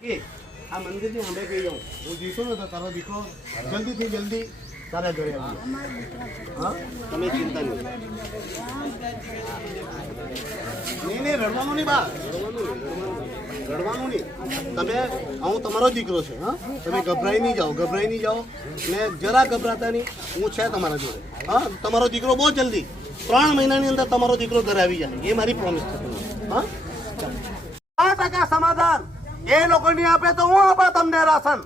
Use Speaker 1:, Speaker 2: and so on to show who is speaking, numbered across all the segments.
Speaker 1: કે આ મંદિરની સામે કહી જાઉં? હું જીતો ને તો તારો દીકરો જલ્દીથી જલ્દી તારા ઘરે હા? તમે ચિંતા નહીં. નહીં નહીં રડવાનું નહીં બા. રડવાનું નહીં, તમે હું તમારો દીકરો છે હા? તમે ગભરાઈ નહીં જાઓ ગભરાઈ નહીં જાઓ. ને જરા ગભરાતા નહીં હું છે તમારા જોડે હા? તમારો દીકરો બહુ જલ્દી ત્રણ મહિનાની અંદર તમારો દીકરો ઘરે આવી જાય. એ મારી પ્રોમિસ છે તમને હા? ટકા સમાધાન. એ લોકોની આપે તો હું આપે તમને રાશન?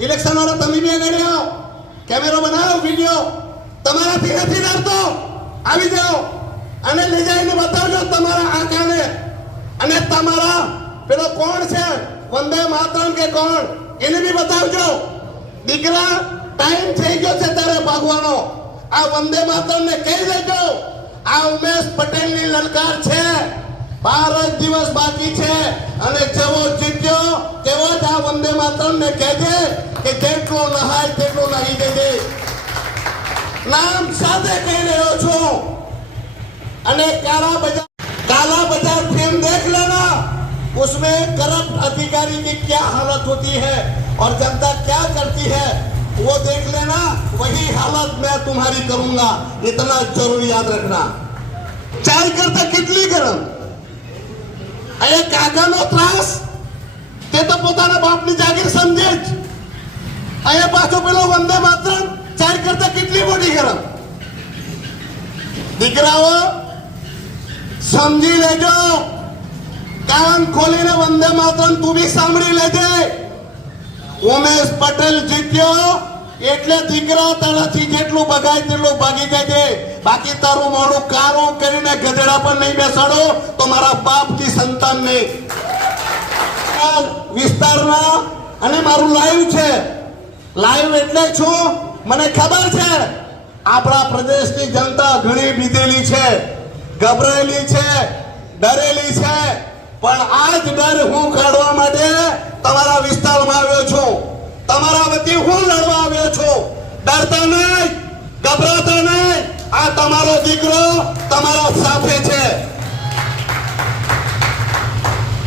Speaker 2: ઇલેક્શન વાળા તમે બી આગળ આવો કેમેરો બનાવો વીડિયો તમારાથી નથી ડરતો. આવી જાઓ. અને લઈ જઈને બતાવજો તમારા આંખાને. અને તમારા, પેલો કોણ છે? વંદે માતરમ કે કોણ? એને બી બતાવજો. દીકરા ટાઈમ થઈ ગયો છે તારે ભાગવાનો. આ વંદે માતરમ ને કહી દેજો. આ ઉમેશ પટેલની લલકાર છે. બાર જ દિવસ બાકી છે અને જેવો જીત્યો તેવો જ આ વંદે માતરમ ને કહેજે કે જેટલો નહાય તેટલો નાહી દેજે નામ સાથે કહી રહ્યો છું અને काला बाजार काला बाजार फिल्म देख लेना उसमें करप्ट अधिकारी की क्या हालत होती है और जनता क्या करती है वो देख लेना वही हालत मैं तुम्हारी करूंगा इतना जरूर याद रखना ચાલ કરતા કેટલી ગરમ અહીંયા કાકાનો ત્રાસ? તે તો પોતાના બાપની જાગીર સમજે જ. અહીંયા પાછો પેલો વંદે માત્ર ચાર કરતા કેટલી મોટી ગરમ? દીકરાઓ, સમજી લેજો. કાન ખોલીને વંદે માત્ર તું બી સાંભળી લેજે. ઉમેશ પટેલ જીત્યો. એટલે દીકરા તારાથી જેટલું બગાય તેટલું ભાગી જજે બાકી તારું મોડું કારું કરીને ગધેડા પર નહીં બેસાડો તો મારા બાપની સંતાન નહીં. વિસ્તારમાં અને મારું લાઈવ છે. લાઈવ એટલે છું મને ખબર છે. આપણા પ્રદેશની જનતા ઘણી બીધેલી છે. ગભરાયેલી છે. ડરેલી છે. પણ આ જ ડર હું કાઢવા માટે તમારા વિસ્તારમાં આવ્યો છું. તમારા વતી હું લડવા આવ્યો છું? ડરતા નહીં, ગભરાતા નહીં. આ તમારો દીકરો તમારા સાથે છે.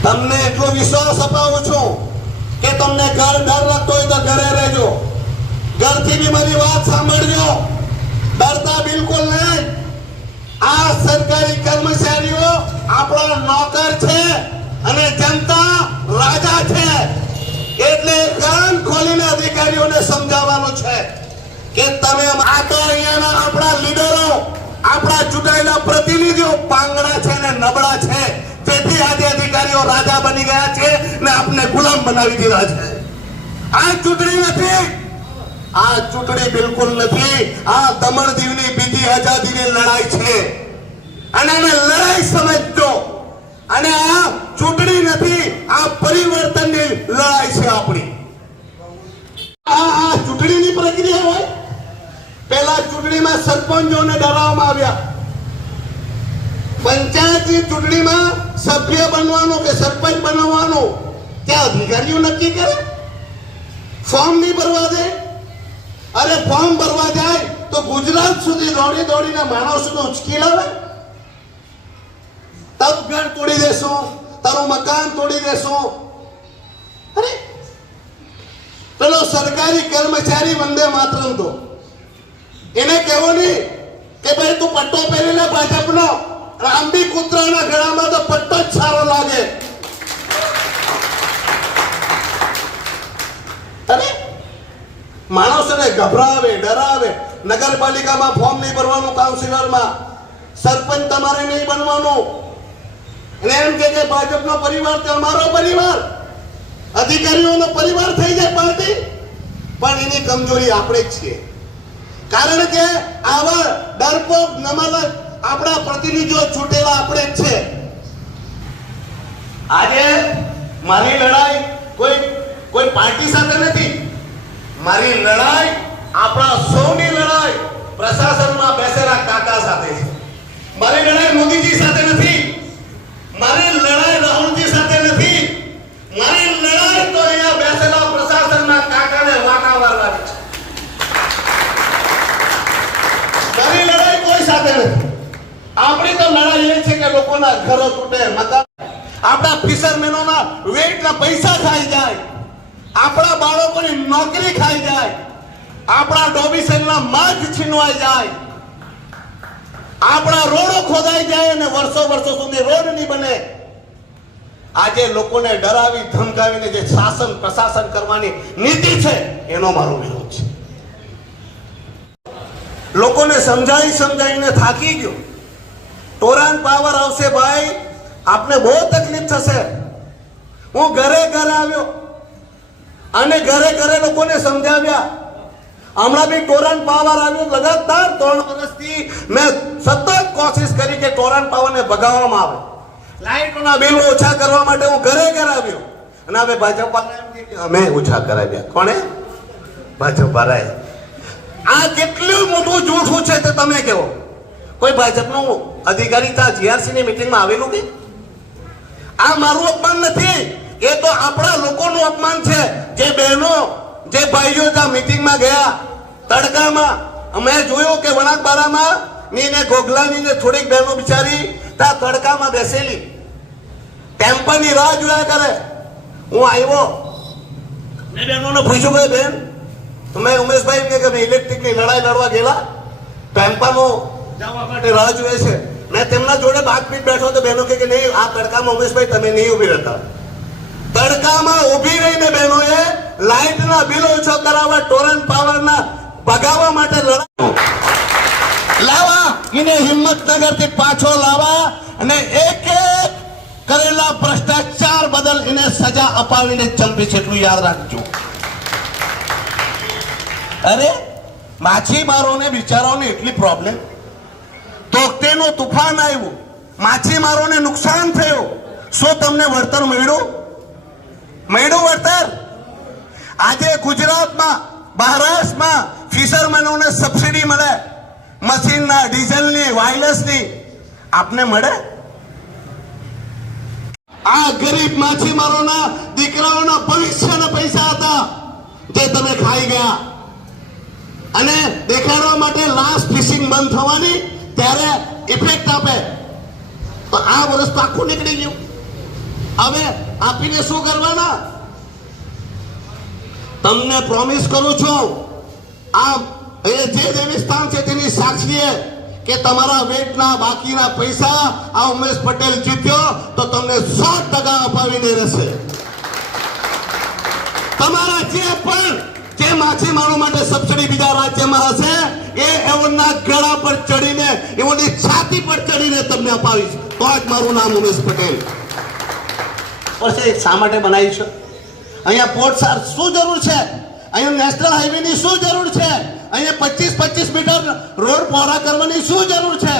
Speaker 2: તમને એટલો વિશ્વાસ અપાવું છું કે તમને ઘર ડર લાગતો હોય તો ઘરે રહેજો. ઘરથી બી મારી વાત સાંભળજો. ડરતા બિલકુલ નહીં. આ સરકારી કર્મચારીઓ આપણો નોકર છે અને જનતા રાજા છે. એટલે કાન ખોલીને અધિકારીઓને સમજાવવાનું છે કે તમે આ તો અહીંયાના આપણા લીડરો, આપણા ચૂંટાયેલા પ્રતિનિધિઓ પાંગડા છે ને નબળા છે. તેથી આજે અધિકારીઓ રાજા બની ગયા છે ને આપને ગુલામ બનાવી દીધા છે. આ ચૂંટણી નથી. આ ચૂંટણી બિલકુલ નથી. આ દમણ દીવની બીજી આઝાદીની લડાઈ છે. અને એને લડાઈ સમજજો. અને આ ચૂંટણી નથી, આ પરિવર્તનની લડાઈ છે આપણી. આ આ ચૂંટણીની પ્રક્રિયા હોય, પહેલા ચૂંટણીમાં સરપંચોને ડરાવવામાં આવ્યા. પંચાયતની ચૂંટણીમાં સભ્ય બનવાનું કે સરપંચ બનાવવાનું, ત્યાં અધિકારીઓ નક્કી કરે. ફોર્મ નહીં ભરવા દે. અરે ફોર્મ ભરવા જાય તો ગુજરાત સુધી દોડી દોડીને માણસોને ઉચકી લાવે. તારું ઘર તોડી દેશો, તારું મકાન તોડી દેશો. અરે, પેલો સરકારી કર્મચારી વંદે માતરમ તો. એને કહેવો નહીં કે ભાઈ તું પટ્ટો પહેરીને ભાજપનો રામબી કૂતરાના ગળામાં તો પટ્ટો જ સારો લાગે. અરે, માણસોને ગભરાવે, ડરાવે. નગરપાલિકામાં ફોર્મ નહીં ભરવાનું, કાઉન્સિલરમાં. સરપંચ તમારે નહીં બનવાનું. અને એમ કે કે ભાજપનો પરિવાર તે અમારો પરિવાર. અધિકારીઓનો પરિવાર થઈ જાય પાર્ટી. પણ એની કમજોરી આપણે જ છીએ. કારણ કે આવા ડરપોક નમાલક આપણા પ્રતિનિધિઓ છૂટેલા આપણે જ છે. આજે મારી લડાઈ કોઈ કોઈ પાર્ટી સાથે નથી. મારી લડાઈ આપણા સૌની લડાઈ પ્રશાસનમાં બેસેલા કાકા સાથે છે. મારી લડાઈ મોદીજી સાથે નથી. મારી લડાઈ રાહુલજી સાથે નથી. મારી લડાઈ તો અહીંયા બેસેલા પ્રશાસનના કાકાને વાંકા મારવાની છે. મારી લડાઈ કોઈ સાથે નથી. આપણી તો લડાઈ એ છે કે લોકોના ઘરો તૂટે, મકાન આપણા ફિશરમેનોના વેટના પૈસા ખાઈ જાય. આપણા બાળકોની નોકરી ખાઈ જાય. આપણા ડોબિસનના માર્ગ છીનવાઈ જાય. આપણા રોડો ખોદાઈ જાય અને વર્ષો વર્ષો સુધી રોડ નહીં બને. આજે લોકોને ડરાવી, ધમકાવીને જે શાસન, પ્રશાસન કરવાની નીતિ છે, એનો મારો વિરોધ છે. લોકોને સમજાવી સમજાવીને થાકી ગયો. ટોરાન પાવર આવશે ભાઈ, આપને બહુ તકલીફ થશે. હું ઘરે ઘરે આવ્યો અને ઘરે ઘરે લોકોને સમજાવ્યા. હમણાં બી ટોરન્ટ પાવર આવ્યો. લગાતાર ત્રણ વર્ષથી મેં સતત કોશિશ કરી કે ટોરન્ટ પાવરને ભગાવવામાં આવે. લાઇટોના બિલ ઓછા કરવા માટે હું ઘરે આવ્યો અને હવે ભાજપ અમે ઓછા કરાવ્યા. કોણે? ભાજપ વાળાએ. આ કેટલું મોટું જૂઠું છે તે તમે કહો. કોઈ ભાજપનું અધિકારી ત્યાં જીઆરસી ની મિટિંગમાં આવેલું કે? આ મારું અપમાન નથી. એ તો આપણા લોકોનું અપમાન છે. જે બહેનો જે ભાઈઓ ત્યાં મિટિંગમાં ગયા, તડકામાં, અમે જોયું કે વણાકબારામાં ની ને ગોગલાની ને થોડીક બહેનો બિચારી ત્યાં તડકામાં બેસેલી. ટેમ્પરની રાહ જોયા કરે. હું આવ્યો. મેં બહેનોને પૂછ્યું કે બેન, તમે ઉમેશભાઈ કે તમે ઇલેક્ટ્રિકની લડાઈ લડવા ગયેલા? ટેમ્પામાં જવા માટે રાહ જોઈએ છે. મેં તેમના જોડે બાતમીત બેઠો તો બહેનો કે, નહીં, આ તડકામાં ઉમેશભાઈ, તમે નહીં ઊભી રહેતા. તડકામાં ઊભી રહીને બહેનોએ લાઇટના બિલો ઓછો કરાવવા ટોરન્ટ પાવરના ભગાવવા માટે લડાયો. લાવા, એને હિંમતનગરથી પાછો લાવા અને એક એક કરેલા ભ્રષ્ટાચાર બદલ એને સજા અપાવીને ચંપી છે એટલું યાદ રાખજો. અરે, માછીમારોને બિચારાઓને એટલી પ્રોબ્લેમ તોકતેનું તુફાન આવ્યું, માછીમારોને નુકસાન થયું. શું તમને વળતર મળ્યું? મળ્યું વળતર. આજે ગુજરાતમાં, મહારાષ્ટ્રમાં ફિશરમેનોને સબસિડી મળે. મશીનના, ડીઝલની, વાયરસની. આપને મળે? આ ગરીબ માછીમારોના દીકરાઓના ભવિષ્યના પૈસા હતા, જે તમે ખાઈ ગયા. અને દેખાડવા માટે લાસ્ટ ફિશિંગ બંધ થવાની, ત્યારે ઇફેક્ટ આપે. તો આ વર્ષ આખું નીકળી ગયું. હવે આપીને શું કરવાના? તમને પ્રોમિસ કરું છું, આ એ જે જે વિસ્તાર છે તેની સાક્ષીએ કે તમારા વેટના બાકીના પૈસા આ ઉમેશ પટેલ જીત્યો તો તમને સો ટકા અપાવીને રહેશે. તમારા જે પણ, જે માછીમારો માટે સબસિડી બીજા રાજ્યમાં હશે, એ એઓના ગળા પર ચડીને, એઓની છાતી પર ચડીને તમને અપાવીશ. તો જ મારું નામ ઉમેશ પટેલ. પછી શા માટે બનાવી છે? અહીંયા પોર્ટ સાર શું જરૂર છે? અહીંયા નેશનલ હાઈવેની શું જરૂર છે? અહીંયા પચીસ પચીસ મીટર રોડ પહોળા કરવાની શું જરૂર છે?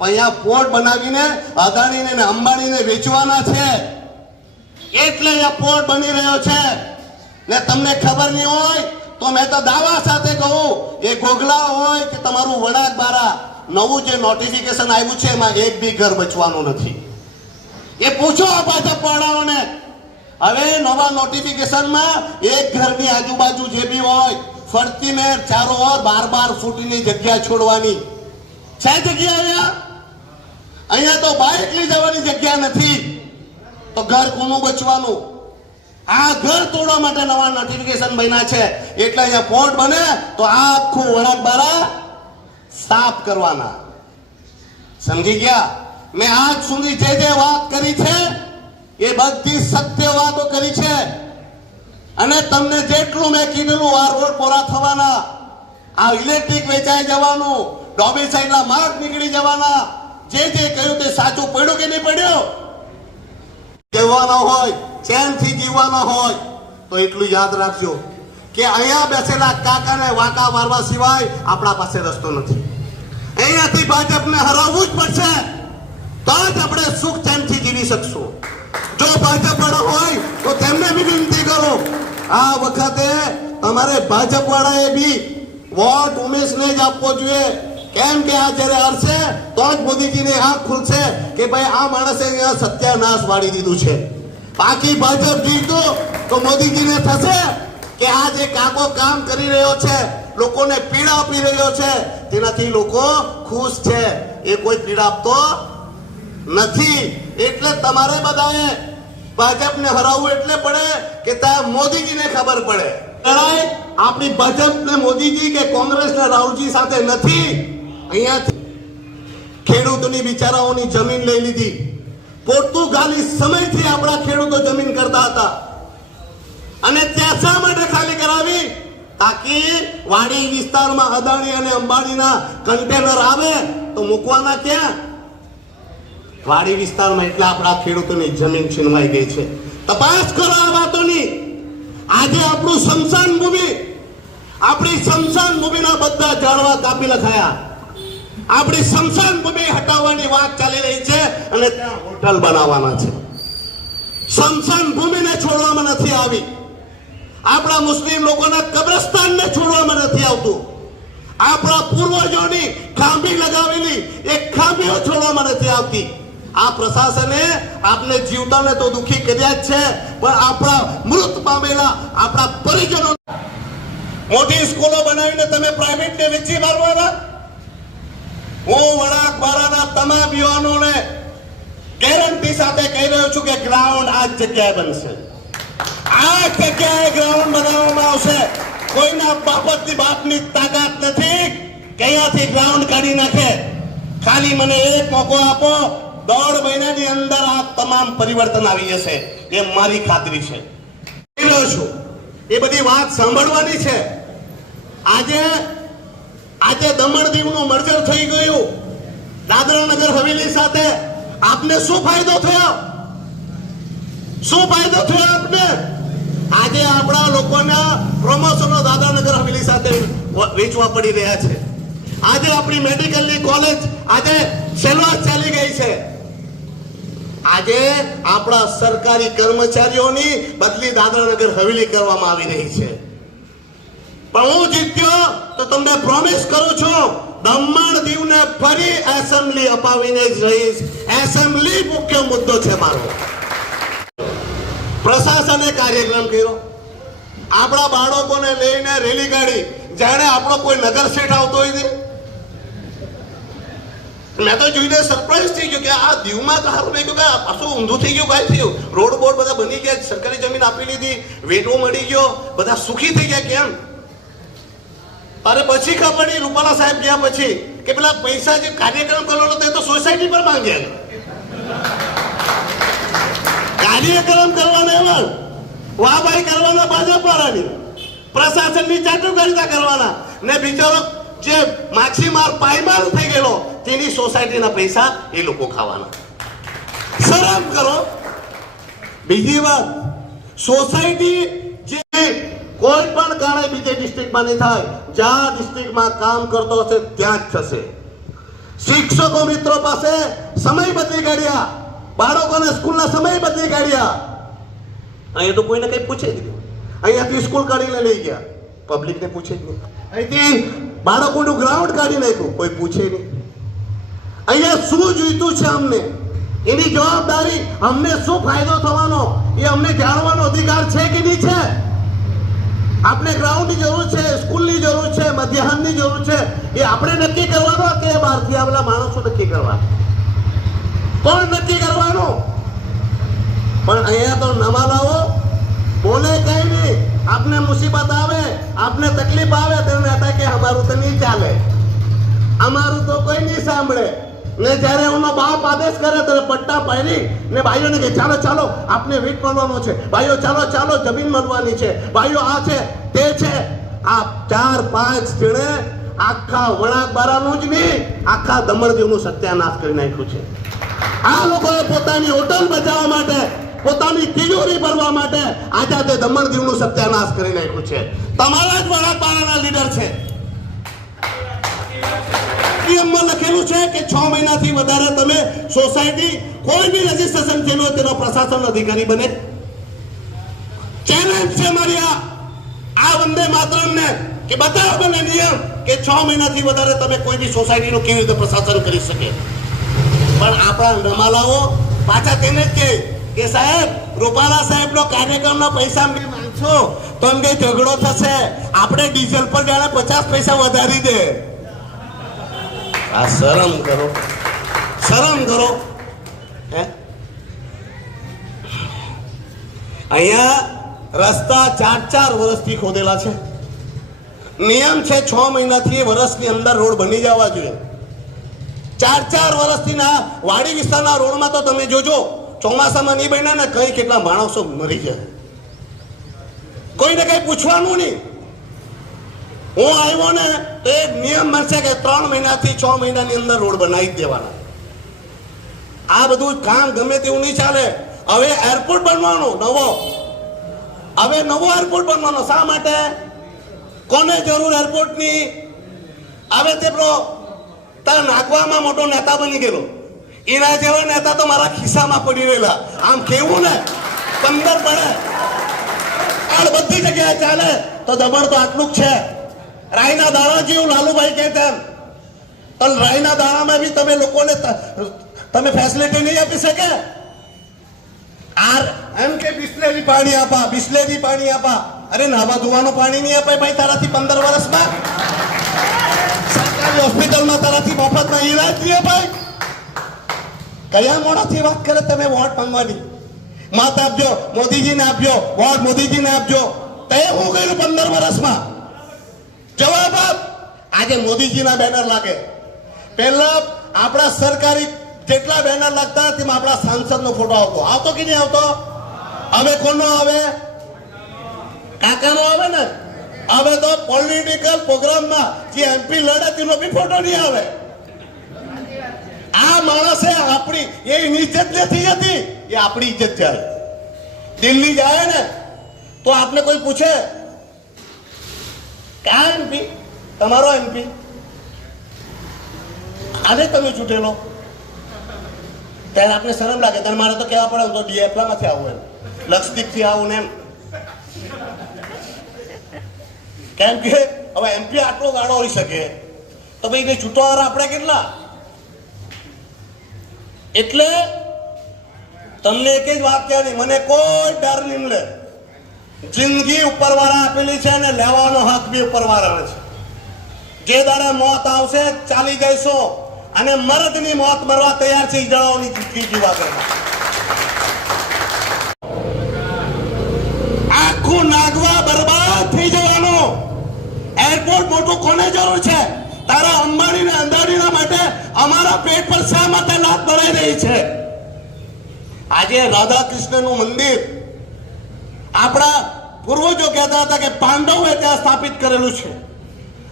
Speaker 2: અહીંયા પોર્ટ બનાવીને, અદાણીને ને અંબાણીને વેચવાના છે. એટલે અહીંયા પોર્ટ બની રહ્યો છે. ને તમને ખબર નહીં હોય, તો મેં તો દાવા સાથે કહું, એ ગોગલા હોય કે તમારું વડાક બારા, નવું જે નોટિફિકેશન આવ્યું છે, એમાં એક બી ઘર બચવાનું નથી. એ પૂછો આ ભાજપ વાળાઓને હવે નવા નોટિફિકેશનમાં એક ઘરની આજુબાજુ જે બી હોય, ફરતી મેર ચારો ઓર બાર બાર ફૂટની જગ્યા છોડવાની. છે જગ્યા અહીંયા? અહીંયા તો બાઇક લઈ જવાની જગ્યા નથી. તો ઘર કોનું બચવાનું? આ ઘર તોડવા માટે નવા નોટિફિકેશન બન્યા છે. એટલે અહીંયા પોર્ટ બને, તો આખું વળાક બારા સાફ કરવાના. સમજી ગયા? મેં આજ સુધી જે જે વાત કરી છે, એ બધી સત્ય વાતો કરી છે. અને તમને જેટલું મેં કીધેલું આ રોડ પૂરા થવાના, આ ઇલેક્ટ્રિક વેચાઈ જવાનું ડોમિસાઇડના માર્ગ નીકળી જવાના, જે જે કહ્યું તે સાચું પડ્યું કે નહીં પડ્યું? કહેવાના હોય, ચેનથી જીવવાના હોય, તો એટલું યાદ રાખજો કે અહીંયા બેસેલા કાકાને વાંકા મારવા સિવાય આપણા પાસે રસ્તો નથી. અહીંયાથી ભાજપને હરાવવું જ પડશે. તો જ આપણે સુખ ચેનથી જીવી શકશું. જો ભાજપ વાળા હોય, તો તેમને બી વિનંતી કરો. આ વખતે તમારે ભાજપ વાળાએ બી વોટ ઉમેશને જ આપવો જોઈએ. કેમ કે આ જ્યારે હરશે, તો જ મોદીજીને આંખ ખુલશે કે ભાઈ આ માણસે સત્યાનાશ વાળી દીધું છે. બાકી ભાજપ જીતો તો મોદીજીને થશે કે આ જે કાકો કામ કરી રહ્યો છે, લોકોને પીડા આપી રહ્યો છે, તેનાથી લોકો ખુશ છે. એ કોઈ પીડા આપતો નથી. એટલે તમારે બધાએ ભાજપને હરાવવું એટલે પડે કે ત્યાં મોદીજીને ખબર પડે. લડાઈ આપણી ભાજપ ને મોદીજી કે કોંગ્રેસ ને રાહુલજી સાથે નથી. અહીંયાથી ખેડૂતોની બિચારાઓની જમીન લઈ લીધી. પોર્તુગાલી સમયથી આપણા ખેડૂતો જમીન કરતા હતા. અને ત્યાં શા માટે ખાલી કરાવી? તાકી વાડી વિસ્તારમાં અદાણી અને અંબાણીના કન્ટેનર આવે તો મૂકવાના ક્યાં? વાડી વિસ્તારમાં એટલે આપણા ખેડૂતોની જમીન છીનવાઈ ગઈ છે. તપાસ કરો આ વાતોની. આજે આપણું શમશાન ભૂમિ, આપણી શમશાન ભૂમિના બધા ઝાડવા કાપી લખાયા. આપણી શમશાન ભૂમિ હટાવવાની વાત ચાલી રહી છે અને ત્યાં હોટલ બનાવવાના છે. સ્મશાન ભૂમિને છોડવામાં નથી આવી. આપણા મુસ્લિમ લોકોના કબ્રસ્તાનને છોડવામાં નથી આવતું. આપણા પૂર્વજોની ખાંભી લગાવેલી એ ખાંભીઓ છોડવામાં નથી આવતી. આ પ્રશાસને આપને જીવતાને તો દુખી કર્યા જ છે, પણ આપણા મૃત પામેલા આપણા પરિજનો મોટી સ્કૂલો બનાવીને તમે પ્રાઇવેટને વેચી મારવાના હું વડાક બારાના તમામ યુવાનોને ગેરંટી સાથે કહી રહ્યો છું કે ગ્રાઉન્ડ આ જગ્યાએ બનશે. આ જગ્યાએ ગ્રાઉન્ડ બનાવવામાં આવશે. કોઈના બાપતની બાપની તાકાત નથી કયાથી ગ્રાઉન્ડ કાઢી નાખે. ખાલી મને એક મોકો આપો દોઢ મહિનાની અંદર આ તમામ પરિવર્તન આવી જશે. એ મારી ખાતરી છે. એ બધી વાત સાંભળવાની છે. આજે આજે દમણ દીવનું મર્જર થઈ ગયું. દાદરા નગર હવેલી સાથે આપને શું ફાયદો થયો? શું ફાયદો થયો આપને? આજે આપણા લોકોના પ્રમોશનો દાદરાનગર હવેલી સાથે વેચવા પડી રહ્યા છે. આજે આપણી મેડિકલની કોલેજ આજે સેલવાસ ચાલી ગઈ છે. આજે આપણા સરકારી કર્મચારીઓની બદલી દાદરાનગર હવેલી કરવામાં આવી રહી છે. પણ હું જીત્યો તો તમને પ્રોમિસ કરું છું દમણ દીવને ફરી એસેમ્બલી અપાવીને જ રહીશ. એસેમ્બલી મુખ્ય મુદ્દો છે મારો. પ્રશાસને કાર્યક્રમ કર્યો. આપણા બાળકોને લઈને રેલી કાઢી. જાણે આપણો કોઈ નગર શેઠ આવતો હોય નહીં. મેં તો જોઈને સરપ્રાઈઝ થઈ ગયો કે આ દીવમાં તો સારું નહીં ગયું કે પાછું ઊંધું થઈ ગયું, કાંઈ થયું? રોડ બોર્ડ બધા બની ગયા, સરકારી જમીન આપી લીધી, વેટો મળી ગયો, બધા સુખી થઈ ગયા કેમ? અરે પછી ખબર નહીં, રૂપાલા સાહેબ ગયા પછી કે પેલા પૈસા જે કાર્યક્રમ કરવાનો તે તો સોસાયટી પર માંગ્યા કાર્યક્રમ કરવાના એવા વાહ ભાઈ કરવાના ભાજપ વાળાની. પ્રશાસનની ચાટુકારિતા કરવાના. ને બિચારો જે માછીમાર પાયમાલ થઈ ગયેલો તેની સોસાયટીના પૈસા એ લોકો ખાવાના. શરમ કરો. બીજી વાત, સોસાયટી જે કોઈ પણ કારણે બીજે ડિસ્ટ્રિક્ટમાં નહીં થાય, જ્યાં ડિસ્ટ્રિક્ટમાં કામ કરતો હશે ત્યાં જ થશે. શિક્ષકો મિત્રો પાસે સમય બદલી કાઢ્યા. બાળકોને સ્કૂલના સમય બદલી કાઢ્યા. અહીંયા તો કોઈને કંઈ પૂછે જ નહીં. અહીંયાથી સ્કૂલ કાઢીને લઈ ગયા. પબ્લિકને પૂછે જ નહીં. અહીંથી બાળકોનું ગ્રાઉન્ડ કાઢી નાખ્યું. કોઈ પૂછે નહીં. અહીંયા શું જોઈતું છે અમને? એની જવાબદારી અમને શું ફાયદો થવાનો? એ અમને જાણવાનો અધિકાર છે કે નહીં છે? આપણે ગ્રાઉન્ડની જરૂર છે, સ્કૂલની જરૂર છે, મધ્યાહનની જરૂર છે, એ આપણે નક્કી કરવાનો કે બહારથી આવેલા માણસો નક્કી કરવા કોણ નક્કી કરવાનું? પણ અહીંયા તો નવા લાવો. બોલે કઈ નહીં. આપને મુસીબત આવે, આપને તકલીફ આવે તેને હતા કે અમારું તો નહીં ચાલે. અમારું તો કોઈ નહીં સાંભળે. ને જ્યારે એનો બાપ આદેશ કરે ત્યારે પટ્ટા પહેરી ને ભાઈઓને કે ચાલો ચાલો, આપને વીટ મળવાનો છે. ભાઈઓ, ચાલો ચાલો, જમીન મળવાની છે. ભાઈઓ, આ છે, તે છે. આ ચાર, પાંચ જણે આખા વણાક બારાનું જ નહીં, આખા દમણદીવનું સત્યાનાશ કરી નાખ્યું છે. આ લોકોએ પોતાની હોટલ બચાવવા માટે, પોતાની તિજોરી ભરવા માટે આઝાદે દમણ દીવનું સત્યાનાશ કરી નાખ્યું છે. તમારા જ વડાપાડાના લીડર છે. નિયમમાં લખેલું છે કે છ મહિનાથી વધારે તમે સોસાયટી કોઈ બી રજીસ્ટ્રેશન થયેલું હોય તેનો પ્રશાસન અધિકારી બને. ચેલેન્જ છે મારી આ. આ વંદે માતરમને કે બતાવો મને નિયમ કે છ મહિનાથી વધારે તમે કોઈ બી સોસાયટીનું કેવી રીતે પ્રશાસન કરી શકે? પણ આપણા રમાલાઓ પાછા તેને જ કહે કે સાહેબ, રૂપાલા સાહેબનો કાર્યક્રમના પૈસા મેં માંગશો. તો એમ કે ઝઘડો થશે. આપણે ડીઝલ પર જાણે પચાસ પૈસા વધારી દે. આ શરમ કરો. શરમ કરો. હે? અહીંયા રસ્તા ચાર ચાર વર્ષથી ખોદેલા છે. નિયમ છે છ મહિનાથી વર્ષની અંદર રોડ બની જવા જોઈએ. ચાર ચાર વર્ષથી ના વાડી વિસ્તારના રોડમાં તો તમે જોજો, ચોમાસામાં નહીં બન્યા ને કઈ કેટલા માણસો મરી જાય કોઈને કઈ પૂછવાનું નહીં. હું આવ્યો ને તો એક નિયમ મળશે કે ત્રણ મહિનાથી છ મહિનાની અંદર રોડ બનાવી દેવાના. આ બધું કામ ગમે તેવું નહીં ચાલે. હવે એરપોર્ટ બનવાનો, નવો. હવે નવો એરપોર્ટ બનવાનો. શા માટે? કોને જરૂર એરપોર્ટની હવે તે પેલો તાર નાખવામાં મોટો નેતા બની ગયેલો. એના જેવા નેતા તો મારા ખિસ્સામાં પડી રહેલા. આમ કેવું ને? પંદર પડે આડ બધી જગ્યાએ ચાલે. તો દમણ તો આટલું જ છે. રાયના દાણા જેવું લાલુભાઈ કે તેમ તો રાયના દાણામાં બી તમે લોકોને તમે ફેસિલિટી નહીં આપી શકે? આર, એમ કે બિસ્લેરી પાણી આપા, બિસ્લેરી પાણી આપા. અરે નાવા ધોવાનું પાણી નહીં અપાય ભાઈ તારાથી પંદર વર્ષમાં? સરકારી હોસ્પિટલમાં તારાથી મફતમાં ઈલાજ નહીં અપાય? કયા મોડાથી વાત કરે તમે વોટ માંગવાની? મત આપજો, મોદીજીને આપજો, વોટ મોદીજીને આપજો. તે હું કર્યું પંદર વર્ષમાં? જવાબ આપ. આજે મોદીજીના બેનર લાગે. પહેલા આપણા સરકારી જેટલા બેનર લાગતા તેમાં આપણા સાંસદનો ફોટો આવતો. આવતો કે નહીં આવતો? હવે કોનો આવે? કાકાનો આવે ને? હવે તો પોલિટિકલ પ્રોગ્રામમાં જે એમપી લડે તેનો બી ફોટો નહીં આવે. આ માણસે આપણી એની ઇજ્જત નથી હતી. એ આપણી ઇજ્જત છે. દિલ્હી જાય ને, તો આપને કોઈ પૂછે કયા એમપી તમારો એમપી આને તમે ચૂંટેલો ત્યારે આપને શરમ લાગે ત્યારે મારે તો કહેવા પડે, હું તો ડીએફલામાંથી આવું એમ. લક્ષદ્વીપથી આવું ને એમ. કેમ કે હવે એમપી આટલો ગાળો હોઈ શકે. તો ભાઈ એને આપણે કેટલા? એટલે તમને એક જ વાત કહેવાની, મને કોઈ ડર નહીં મળે જિંદગી ઉપરવાળા આપેલી છે અને લેવાનો હક બી ઉપરવાળાનો છે. જે દાડે મોત આવશે, ચાલી ગઈશો અને મરદની મોત મરવા તૈયાર છે જણાવવાની જીવા કરવા આખું નાગવા બરબાદ થઈ જવાનો. એરપોર્ટ મોટું કોને જરૂર છે? તારા અંબાણી ને અંદાણીના માટે અમારા પેટ પર શા માટે લાત ભરાઈ રહી છે? આજે રાધા કૃષ્ણનું મંદિર આપણા પૂર્વજો કહેતા હતા કે પાંડવોએ ત્યાં સ્થાપિત કરેલું છે.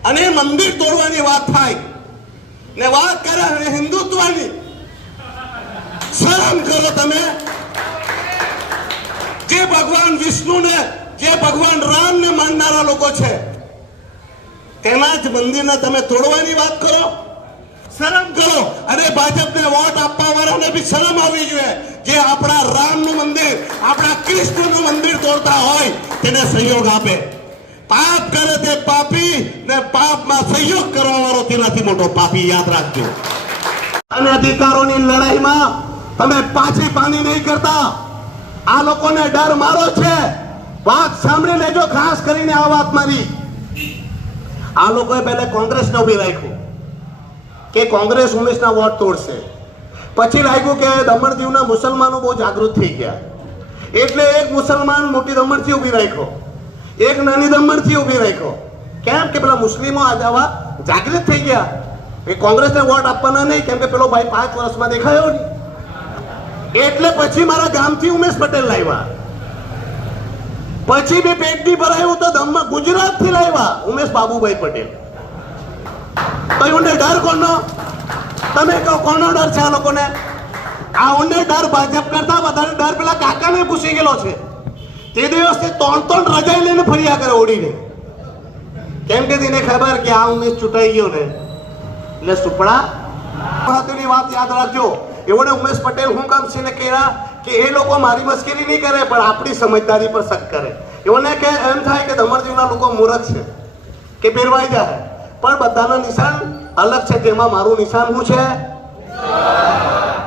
Speaker 2: અને એ મંદિર તોડવાની વાત થાય. ને વાત કરે હિન્દુત્વની. શરમ કરો તમે. જે ભગવાન વિષ્ણુને, જે ભગવાન રામને માનનારા લોકો છે, તેના જ મંદિરને તમે તોડવાની વાત કરો. શરમ કરો. અને ભાજપને વોટ આપવા વાળાને બી શરમ આવવી જોઈએ. જે આપણા રામનું મંદિર, આપણા કૃષ્ણનું મંદિર તોડતા હોય, તેને સહયોગ આપે. પાપ કરે તે પાપી ને પાપમાં સહયોગ કરવા વાળો તેનાથી મોટો પાપી યાદ રાખજો. અને અધિકારોની લડાઈમાં તમે પાછી પાની નહીં કરતા. આ લોકોને ડર મારો છે. વાત સાંભળી લેજો ખાસ કરીને આ વાત મારી. આ લોકોએ પહેલા કોંગ્રેસને ઊભી રાખ્યું કે કોંગ્રેસ ઉમેશના વોટ તોડશે. પછી લાગ્યું કે દમણ દીવના મુસલમાનો બહુ જાગૃત થઈ ગયા. એટલે એક મુસલમાન મોટી દમણથી ઊભી રાખ્યો. એક નાની દમણથી ઊભી રાખ્યો. કેમ કે પેલા મુસ્લિમો આવા જાગૃત થઈ ગયા. એ કોંગ્રેસને વોટ આપવાના નહીં, કેમ કે પેલો ભાઈ પાંચ વર્ષમાં દેખાયો નહીં. એટલે પછી મારા ગામથી ઉમેશ પટેલ લાવ્યા. પછી મેં પેટની ભરાયું તો દમમાં ગુજરાતથી લાવ્યા, ઉમેશ બાબુભાઈ પટેલ. તો એમને ડર કોનો? તમે કહો, કોનો ડર છે આ લોકોને? આ ઓને ડર ભાજપ કરતા વધારે ડર પેલા કાકાને પૂછી ગયેલો છે. તે દિવસે ત્રણ ત્રણ રજાઈ લઈને ફર્યા કરે ઓડીને. કેમ કે તેને ખબર કે આ ઉમેશ ચૂંટાઈ ગયો ને એટલે સુપડા મહત્વની વાત યાદ રાખજો. એવડે ઉમેશ પટેલ હું કામ છે ને કહેવા કે એ લોકો મારી મસ્કરી નહીં કરે, પણ આપણી સમજદારી પર શક કરે. એઓને કે એમ થાય કે દમણદીવના લોકો મૂર્ખ છે, કે પહેરવાઈ જાય પણ બધાના નિશાન અલગ છે તેમાં મારું નિશાન શું છે?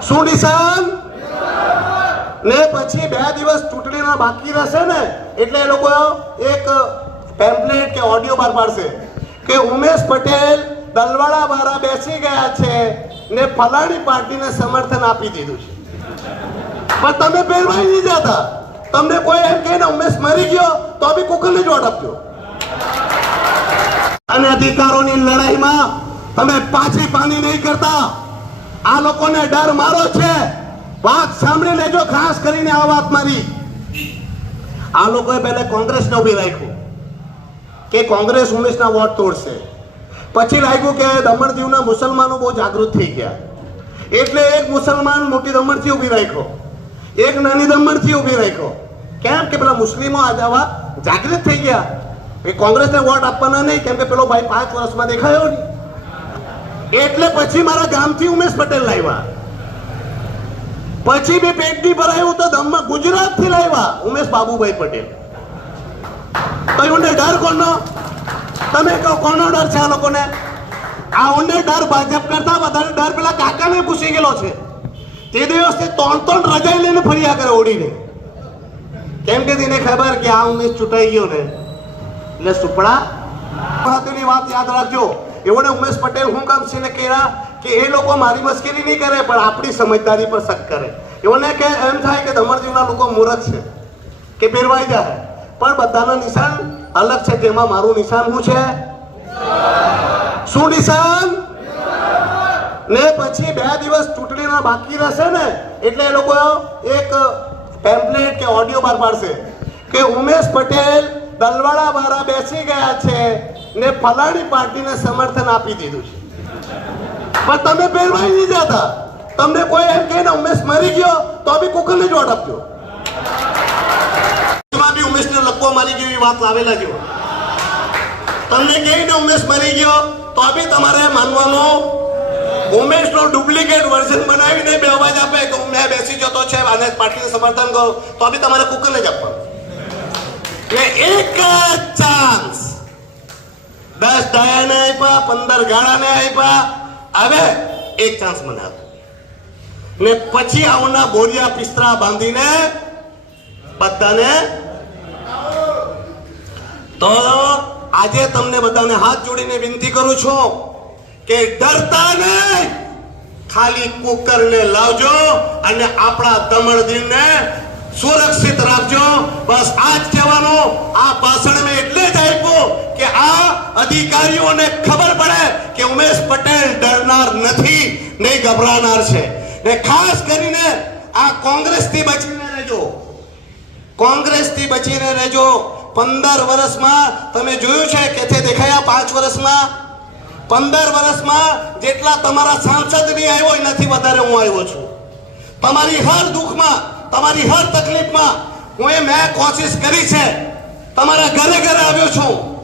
Speaker 2: શું નિશાન? ને પછી બે દિવસ ચૂંટણીના બાકી રહેશે ને, એટલે એ લોકો એક પેમ્પલેટ કે ઓડિયો બહાર પાડશે કે ઉમેશ પટેલ દલવાડા વાળા બેસી ગયા છે ને ફલાણી પાર્ટીને સમર્થન આપી દીધું છે. પણ તમે પહેરવાઈ નહીં જતા. તમને કોઈ એમ કહે ને, ઉમેશ મરી ગયો તો બી કુકરને જ આપજો. અને અધિકારોની લડાઈમાં તમે પાછી પાની નહીં કરતા. આ લોકોને ડર મારો છે. વાત સાંભળી લેજો, ખાસ કરીને આ વાત મારી. આ લોકોએ પહેલા કોંગ્રેસને ઊભી રાખ્યું કે કોંગ્રેસ ઉમેશના વોટ તોડશે. પછી લાગ્યું કે દમણ દીવના મુસલમાનો બહુ જાગૃત થઈ ગયા. એટલે એક મુસલમાન મોટી દમણથી ઊભી રાખ્યો. એક નાની દમણથી ઊભી રાખ્યો. કેમ? કે પેલા મુસ્લિમો આજે આવા જાગૃત થઈ ગયા. એ કોંગ્રેસને વોટ આપવાના નહીં, કેમ કે પેલો ભાઈ પાંચ વર્ષમાં દેખાયો નહીં. એટલે પછી મારા ગામથી ઉમેશ પટેલ લાવ્યા. પછી મેં પેટની ભરાયું તો દમણ ગુજરાતથી લાવ્યા, ઉમેશ બાબુભાઈ પટેલ. તો એમને ડર કોનો? તમે કહો, કોનો ડર છે આ લોકોને? આ ઊંડે ડર ભાજપ કરતા વધારે ડર પેલા કાકાને ઘૂસી ગયેલો છે. તે દિવસે ત્રણ ત્રણ રજાઈ લઈને ફર્યા કરે ઓડીને. કેમ કે તેને ખબર કે આ ઉમેશ ચૂંટાઈ ગયો ને. એટલે સુપડા મહત્વની વાત યાદ રાખજો. એવોને ઉમેશ પટેલ હું કામ છે ને કહેરા કે એ લોકો મારી મશ્કરી નહીં કરે, પણ આપણી સમજદારી પર શક કરે. એવોને કે એમ થાય કે દમણદીવના લોકો મૂર્ખ છે, કે પહેરવાઈ જાય પણ બધાના નિશાન અલગ છે તેમાં મારું નિશાન શું છે? શું નિશાન? ને પછી બે દિવસ ચૂંટણીના બાકી રહેશે ને, એટલે એ લોકો એક પેમ્પલેટ કે ઓડિયો બહાર પાડશે કે ઉમેશ પટેલ દલવાડા વાળા બેસી ગયા છે ને ફલાણી પાર્ટીને સમર્થન આપી દીધું છે. પણ તમે પહેરવાઈ નહીં જતા. તમને કોઈ એમ કહે ને ઉમેશ મરી ગયો, તો બી કુકરને જ વોટ આપજો. બી ઉમેશને લકવો મારી ગયો એવી વાત લાવેલા જો તમને કહે ને ઉમેશ મરી ગયો, તો બી તમારે માનવાનું ઉમેશનો ડુપ્લિકેટ વર્ઝન બનાવીને બે અવાજ આપે કે મેં બેસી જતો છે અને પાર્ટીને સમર્થન કરો, તો બી તમારે કુકરને જ આપવાનું. ને એક જ ચાન્સ દસ ડાયાને આપ્યા પંદર ગાળાને આપ્યા હવે એક ચાન્સ મને આપો. ને પછી આવના બોરિયા પિસ્તરા બાંધીને બધાને તો આજે તમને બધાને હાથ જોડીને વિનંતી કરું છું કે ડરતા નહીં. ખાલી કુકરને લાવજો અને આપણા દમણ દિનને સુરક્ષિત રાખજો. બસ આ જ કહેવાનું આ ભાષણ મેં એટલે જ આપ્યું કે આ અધિકારીઓને ખબર પડે કે ઉમેશ પટેલ ડરનાર નથી, નહીં ગભરાનાર છે. ને ખાસ કરીને આ કોંગ્રેસથી બચીને રહેજો. કોંગ્રેસથી બચીને રહેજો. પંદર વર્ષમાં તમે જોયું છે કે તે દેખાયા પાંચ વર્ષમાં? પંદર વર્ષમાં જેટલા તમારા સાંસદ નહીં આવ્યો, એનાથી વધારે હું આવ્યો છું. તમારી હર દુઃખમાં તમારી હર તકલીફમાં હું એ મેં કોશિશ કરી છે. તમારા ઘરે ઘરે આવ્યો છું.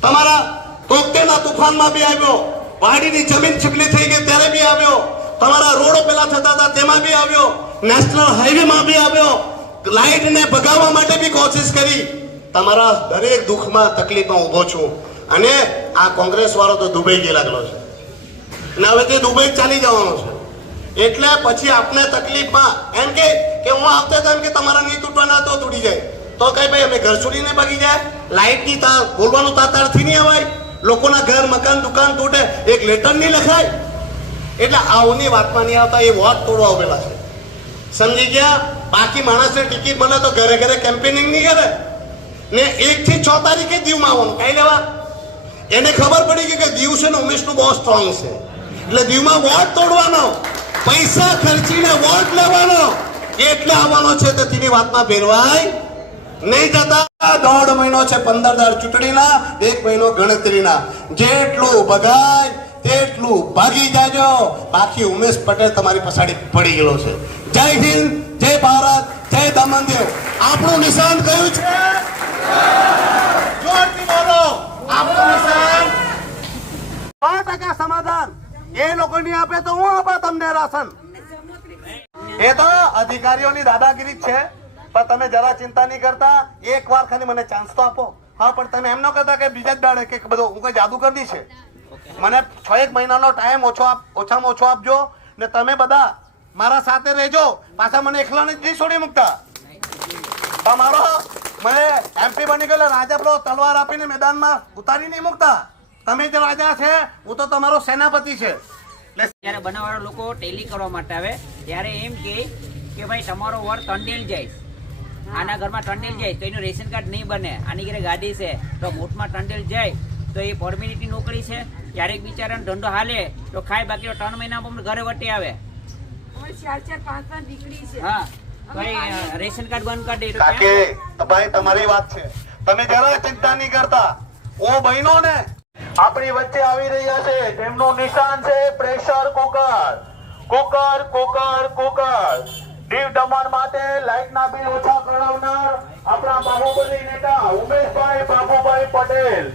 Speaker 2: તમારા તોકતેના તુફાનમાં બી આવ્યો. વાડીની જમીન છીપલી થઈ ગઈ ત્યારે બી આવ્યો. તમારા રોડો પેલા થતા હતા તેમાં બી આવ્યો. નેશનલ હાઈવેમાં બી આવ્યો. લાઈટને ભગાવવા માટે બી કોશિશ કરી. તમારા દરેક દુઃખમાં, તકલીફમાં ઊભો છું. અને આ કોંગ્રેસ વાળો તો દુબઈ ગયેલા છે. અને હવે તે દુબઈ ચાલી જવાનો છે. એટલે પછી આપને તકલીફમાં, એમ કે કે હું આવતો હતો એમ કે તમારા નહીં તૂટવાના તો તૂટી જાય. તો કઈ ભાઈ, અમે ઘર છોડીને ભાગી જાય. લાઈટની તાર બોલવાનું તાતારથી નહીં અવાય. લોકોના ઘર, મકાન, દુકાન તૂટે. એક લેટર નહીં લખાય. એટલે આવની વાતમાં નહીં આવતા, એ વોટ તોડવા ઉભેલા છે. સમજી ગયા? બાકી માણસને ટિકિટ મળે તો ઘરે ઘરે કેમ્પેનિંગ નહીં કરે. ને એક થી છ તારીખે દીવમાં આવવાનું. કઈ લેવા. એને ખબર પડી કે દીવ છે ને ઉમેશનું બહુ સ્ટ્રોંગ છે. એટલે દીવમાં વોટ તોડવાનો. પૈસા ખર્ચીને વોટ લેવાનો? એટલે આવવાનો છે તેની વાતમાં ભેરવાય નહીં જતા. દોઢ મહિનો છે પંદર દાડ ચૂંટણીના, એક મહિનો ગણતરીના. જેટલું ભગાય, તેટલું ભાગી જાજો. બાકી ઉમેશ પટેલ તમારી પછાડી પડી ગયેલો છે. જય હિન્દ, જય ભારત, જય દમનદેવ આપણું નિશાન કયું છે જોરથી બોલો આપણું નિશાન સો ટકા સમાધાન એ લોકો ની આપે તો હું આપે તમને રાશન? એ તો અધિકારીઓની દાદાગીરી જ છે. પણ તમે જરા ચિંતા નહીં કરતા. એક વાર ખાલી મને ચાન્સ તો આપો. હા, પણ તમે એમ ન કરતા કે બીજા જ દાડે કે બધો હું કઈ જાદુ કરી છે મને છ એક મહિનાનો ટાઈમ ઓછો આપ, ઓછામાં ઓછો આપજો. ને તમે બધા મારા સાથે રહેજો. પાછા મને એકલાને જ નહીં છોડી મૂકતા. તમારો મને એમપી બની ગયેલો રાજા તલવાર આપીને મેદાનમાં ઉતારી નહીં મૂકતા. તમે જે રાજા છે હું તો તમારો સેનાપતિ છે. એટલે
Speaker 3: જ્યારે બનાવવાળા લોકો ટેલી કરવા માટે આવે ત્યારે એમ કે ભાઈ તમારો વર તંડેલ જાય. આના ઘરમાં ટંડેલ જાય તો એનું રેશન કાર્ડ નહીં બને. આની ઘરે ગાડી છે તો મોટમાં ટંડેલ જાય તો એ પરમિનિટની નોકરી છે. ક્યારેક બિચારાનો ધંધો હાલે તો ખાય બાકી તો ત્રણ મહિનામાં ઘરે વટી આવે.
Speaker 4: ચાર ચાર પાંચ પાંચ દીકરી છે.
Speaker 3: હા. તો એ અ, રેશન કાર્ડ બંધ કરી દે
Speaker 2: કાકે તમારી વાત છે. તમે જરા ચિંતા નહીં કરતા. ઓ બહેનો ને આપણી વચ્ચે આવી રહ્યા છે. તેમનું નિશાન છે pressure cooker. Cooker cooker cooker. Diu Daman માટે લાઇટના બિલ ઓછા કરાવનાર આપણા બાહુબલી નેતા ઉમેશભાઈ બાબુભાઈ પટેલ.